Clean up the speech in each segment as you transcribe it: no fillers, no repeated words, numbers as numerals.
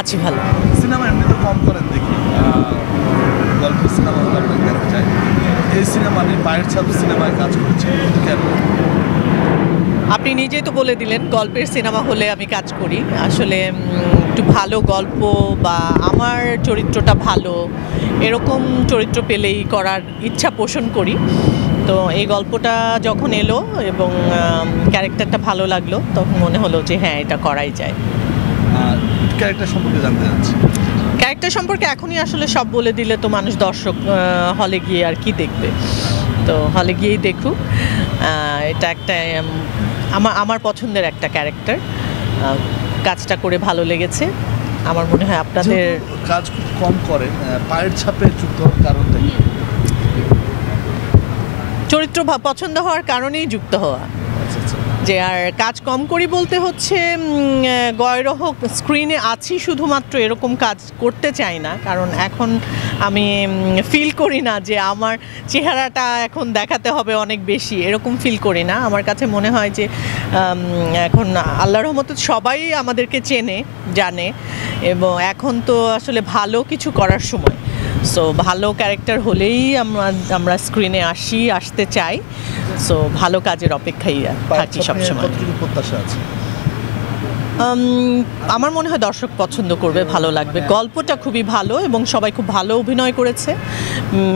আছি ভালো। সিনেমা এমনিতে কম করেন দেখি, গল্পের সিনেমা হলে আপনাকে দেখা যায়। এই সিনেমা নিয়ে পায়ের ছাপ সিনেমায় কাজ করছে কেন? আপনি নিজেই তো বলে দিলেন গল্পের সিনেমা হলে আমি কাজ করি। আসলে একটু ভালো গল্প বা আমার চরিত্রটা ভালো এরকম চরিত্র পেলেই করার ইচ্ছা পোষণ করি। তো এই গল্পটা যখন এলো এবং ক্যারেক্টারটা ভালো লাগলো তখন মনে হলো যে হ্যাঁ এটা করাই যায়। ক্যারেক্টার সম্পর্কে জানতে চাচ্ছি। ক্যারেক্টার সম্পর্কে এখনই আসলে সব বলে দিলে তো মানুষ দর্শক হলে গিয়ে আর কি দেখবে, তো হলে গিয়েই দেখুক। এটা একটা আমার পছন্দের একটা ক্যারেক্টার, কাজটা করে ভালো লেগেছে। আমার মনে হয় আপনাদের কাজ খুব কম করেন, পায়ের ছাপে যুক্ত হওয়ার কারণটা কি? চরিত্র পছন্দ হওয়ার কারণেই যুক্ত হওয়া। যে আর কাজ কম করি বলতে হচ্ছে গয়রহ স্ক্রিনে আছি শুধুমাত্র এরকম কাজ করতে চাই না, কারণ এখন আমি ফিল করি না যে আমার চেহারাটা এখন দেখাতে হবে অনেক বেশি, এরকম ফিল করি না। আমার কাছে মনে হয় যে এখন আল্লাহর রহমতে সবাই আমাদেরকে চেনে জানে, এবং এখন তো আসলে ভালো কিছু করার সময়। সো ভালো ক্যারেক্টার হলেই আমরা স্ক্রিনে আসতে চাই। সো ভালো কাজের অপেক্ষাই থাকি সবসময়। কতটুকু প্রত্যাশা আছে? আমার মনে হয় দর্শক পছন্দ করবে, ভালো লাগবে। গল্পটা খুবই ভালো এবং সবাই খুব ভালো অভিনয় করেছে,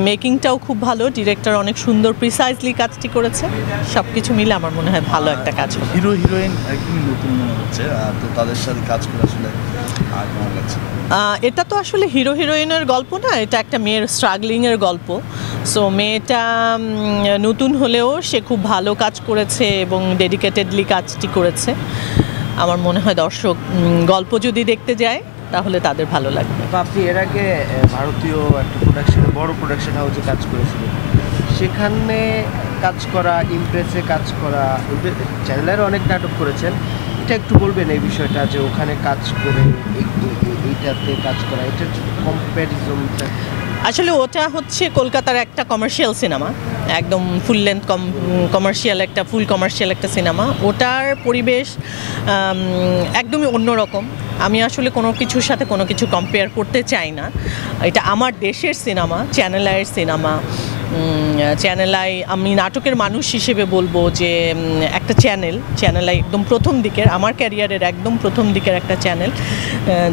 মেকিংটাও খুব ভালো, ডিরেক্টর অনেক সুন্দর প্রিসাইজলি কাজটি করেছে। সব কিছু মিলে আমার মনে হয় ভালো একটা কাজ হবে। হিরো হিরোইন একদমই নতুন মনে হচ্ছে, তো তাদের সাথে কাজ করে আসলে কেমন লাগছে? এটা তো আসলে হিরো হিরোইনের গল্প না, এটা একটা মেয়ের স্ট্রাগলিংয়ের গল্প। সো মেয়েটা নতুন হলেও সে খুব ভালো কাজ করেছে এবং ডেডিকেটেডলি কাজটি করেছে। আমার মনে হয় দর্শক গল্প যদি দেখতে যায় তাহলে তাদের ভালো লাগবে। আপনি এর আগে ভারতীয় একটা প্রোডাকশনে, বড় প্রোডাকশন হাউসে কাজ করেছিলেন, সেখানে কাজ করা, ইমপ্রেসে কাজ করা, চ্যানেলের অনেক নাটক করেছেন, এটা একটু বলবেন এই বিষয়টা, যে ওখানে কাজ করে এইটাতে কাজ করা, এটার কম্প্যারিজনটা? আসলে ওটা হচ্ছে কলকাতার একটা কমার্শিয়াল সিনেমা, একদম ফুল লেন্থ কমার্শিয়াল একটা সিনেমা। ওটার পরিবেশ একদমই অন্যরকম। আমি আসলে কোনো কিছুর সাথে কোনো কিছু কম্পেয়ার করতে চাই না। এটা আমার দেশের সিনেমা, চ্যানেল আইয়ের সিনেমা। চ্যানেল আই, আমি নাটকের মানুষ হিসেবে বলবো যে একটা চ্যানেল আই একদম প্রথম দিকের, আমার ক্যারিয়ারের একদম প্রথম দিকের একটা চ্যানেল,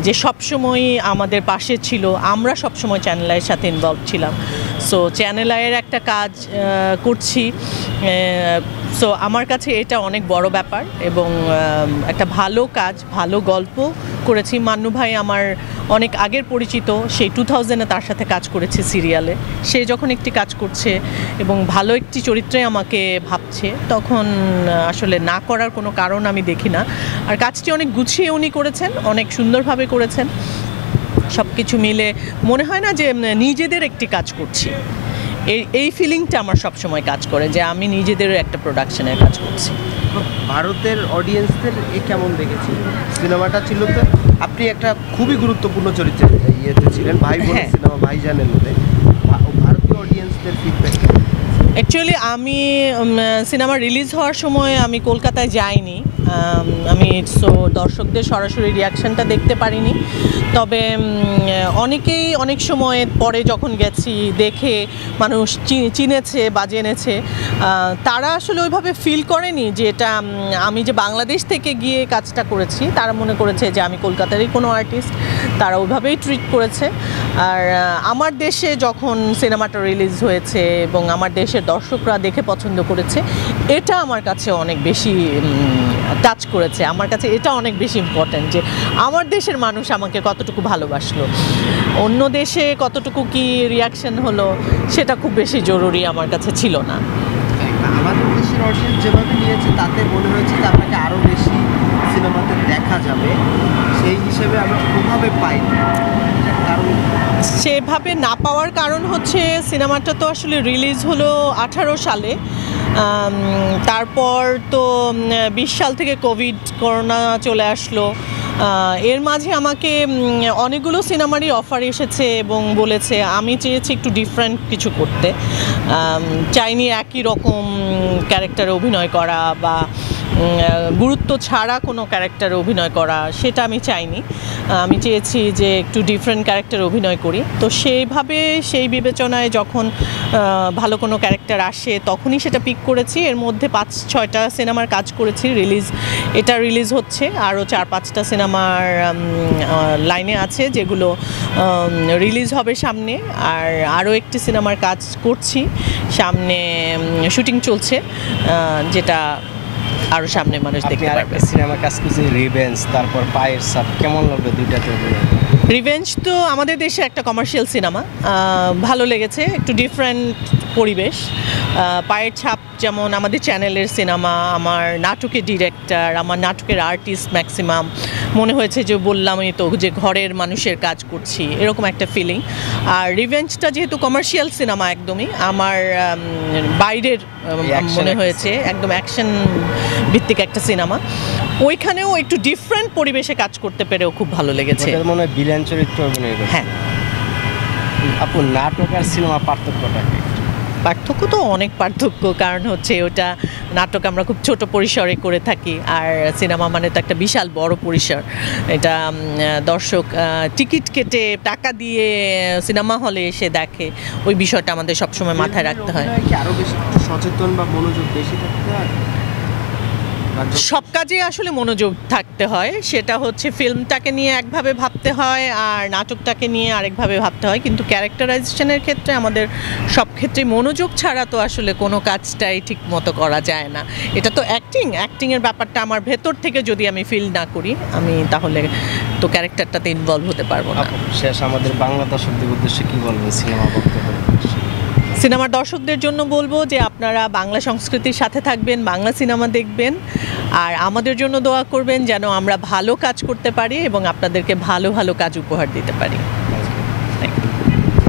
যে সবসময় আমাদের পাশে ছিল। আমরা সবসময় চ্যানেল আইয়ের সাথে ইনভলভ ছিলাম। সো চ্যানেল আইয়ের একটা কাজ করছি। সো আমার কাছে এটা অনেক বড় ব্যাপার এবং একটা ভালো কাজ, ভালো গল্প করেছি। মান্নু ভাই আমার অনেক আগের পরিচিত, সেই 2000-এ তার সাথে কাজ করেছে সিরিয়ালে। সে যখন একটি কাজ করছে এবং ভালো একটি চরিত্রে আমাকে ভাবছে, তখন আসলে না করার কোনো কারণ আমি দেখি না। আর কাজটি অনেক গুছিয়ে উনি করেছেন, অনেক সুন্দরভাবে করেছেন। সব কিছু মিলে মনে হয় না যে নিজেদের একটি কাজ করছি, এই ফিলিংটা আমার সবসময় কাজ করে যে আমি নিজেদেরও একটা প্রোডাকশনের কাজ করছি। ভারতের অডিয়েন্সদের কেমন দেখেছি সিনেমাটা? ছিল তো আপনি একটা খুবই গুরুত্বপূর্ণ চরিত্রে ইয়েতে ছিলেন, ভাই বোনের সিনেমা ভাইজানের মধ্যে, ভারতীয় অডিয়েন্সদের ফিডব্যাক? অ্যাকচুয়ালি আমি সিনেমা রিলিজ হওয়ার সময় আমি কলকাতায় যাইনি, আমি দর্শকদের সরাসরি রিয়াকশানটা দেখতে পারিনি। তবে অনেকেই অনেক সময় পরে যখন গেছি দেখে মানুষ চিনেছে বা জেনেছে, তারা আসলে ওইভাবে ফিল করেনি যে এটা আমি যে বাংলাদেশ থেকে গিয়ে কাজটা করেছি। তারা মনে করেছে যে আমি কলকাতারই কোনো আর্টিস্ট, তারা ওইভাবেই ট্রিট করেছে। আর আমার দেশে যখন সিনেমাটা রিলিজ হয়েছে এবং আমার দেশের দর্শকরা দেখে পছন্দ করেছে, এটা আমার কাছে অনেক বেশি টাচ করেছে। আমার কাছে এটা অনেক বেশি ইম্পর্ট্যান্ট যে আমার দেশের মানুষ আমাকে কতটুকু ভালোবাসলো। অন্য দেশে কতটুকু কি রিয়াকশন হলো সেটা খুব বেশি জরুরি আমার কাছে ছিল না। আমাদের দেশের অডিয়েন্স যেভাবে নিয়েছে তাতে মনে হয়েছে যে আপনাকে আরও বেশি সিনেমাতে দেখা যাবে, সেই হিসেবে আমরা ওভাবে পাইনি। কারণ সেভাবে না পাওয়ার কারণ হচ্ছে সিনেমাটা তো আসলে রিলিজ হলো 18 সালে, তারপর তো 20 সাল থেকে করোনা চলে আসলো। এর মাঝে আমাকে অনেকগুলো সিনেমারই অফার এসেছে এবং বলেছে, আমি চেয়েছি একটু ডিফারেন্ট কিছু করতে, চাইনি একই রকম ক্যারেক্টারে অভিনয় করা বা গুরুত্ব ছাড়া কোনো ক্যারেক্টারে অভিনয় করা সেটা আমি চাইনি। আমি চেয়েছি যে একটু ডিফারেন্ট ক্যারেক্টারে অভিনয় করি। তো সেইভাবে সেই বিবেচনায় যখন ভালো কোনো ক্যারেক্টার আসে তখনই সেটা পিক করেছি। এর মধ্যে 5-6টা সিনেমার কাজ করেছি। এটা রিলিজ হচ্ছে, আরও 4-5টা সিনেমার লাইনে আছে যেগুলো রিলিজ হবে সামনে। আর আরও একটি সিনেমার কাজ করছি, সামনে শুটিং চলছে, যেটা আরও সামনে মানুষ দেখতে পারবে। সিনেমা কাজ করছে রিভেঞ্জ, তারপর পায়ের ছাপ, কেমন লাগলো দুইটাতে? রিভেঞ্জ তো আমাদের দেশে একটা কমার্শিয়াল সিনেমা, ভালো লেগেছে, একটু ডিফারেন্ট পরিবেশ। পায়ের ছাপ যেমন আমাদের চ্যানেলের সিনেমা, আমার নাটকের ডিরেক্টর, আমার নাটকের আর্টিস্ট ম্যাক্সিমাম মনে হয়েছে যে বললামই তো যে ঘরের মানুষের কাজ করছি, এরকম একটা ফিলিং। আর রিভেঞ্জটা যেহেতু কমার্শিয়াল সিনেমা একদমই আমার বাইরের মনে হয়েছে, একদম অ্যাকশন ভিত্তিক একটা সিনেমা, ওইখানেও একটু ডিফারেন্ট পরিবেশে কাজ করতে পেরেও খুব ভালো লেগেছে। মনে হয় ভিলেন চরিত্র অভিনয় করেছে। হ্যাঁ। আপু, নাটক আর সিনেমা পার্থক্যটা কি? পার্থক্য তো অনেক পার্থক্য, কারণ হচ্ছে ওটা নাটক আমরা খুব ছোট পরিসরে করে থাকি, আর সিনেমা মানে তো একটা বিশাল বড় পরিসর। এটা দর্শক টিকিট কেটে টাকা দিয়ে সিনেমা হলে এসে দেখে, ওই বিষয়টা আমাদের সবসময় মাথায় রাখতে হয়। আরো বেশি সচেতন বা মনোযোগ বেশি থাকতে হয়? সব কাজে আসলে মনোযোগ থাকতে হয়, সেটা হচ্ছে ফিল্মটাকে নিয়ে একভাবে ভাবতে হয় আর নাটকটাকে নিয়ে আরেকভাবে ভাবতে হয়। কিন্তু ক্যারেক্টারাইজেশনের ক্ষেত্রে আমাদের সব ক্ষেত্রে মনোযোগ ছাড়া তো আসলে কোনো কাজটাই ঠিক মতো করা যায় না। এটা তো অ্যাক্টিংয়ের ব্যাপারটা আমার ভেতর থেকে যদি আমি ফিল না করি, আমি তাহলে তো ক্যারেক্টারটাতে ইনভলভ হতে পারবো না। শেষ আমাদের বাংলা দর্শকদের উদ্দেশ্যে কি বলবেন সিনেমা বক্তব্য? সিনেমার দর্শকদের জন্য বলবো যে আপনারা বাংলা সংস্কৃতির সাথে থাকবেন, বাংলা সিনেমা দেখবেন, আর আমাদের জন্য দোয়া করবেন যেন আমরা ভালো কাজ করতে পারি এবং আপনাদেরকে ভালো ভালো কাজ উপহার দিতে পারি।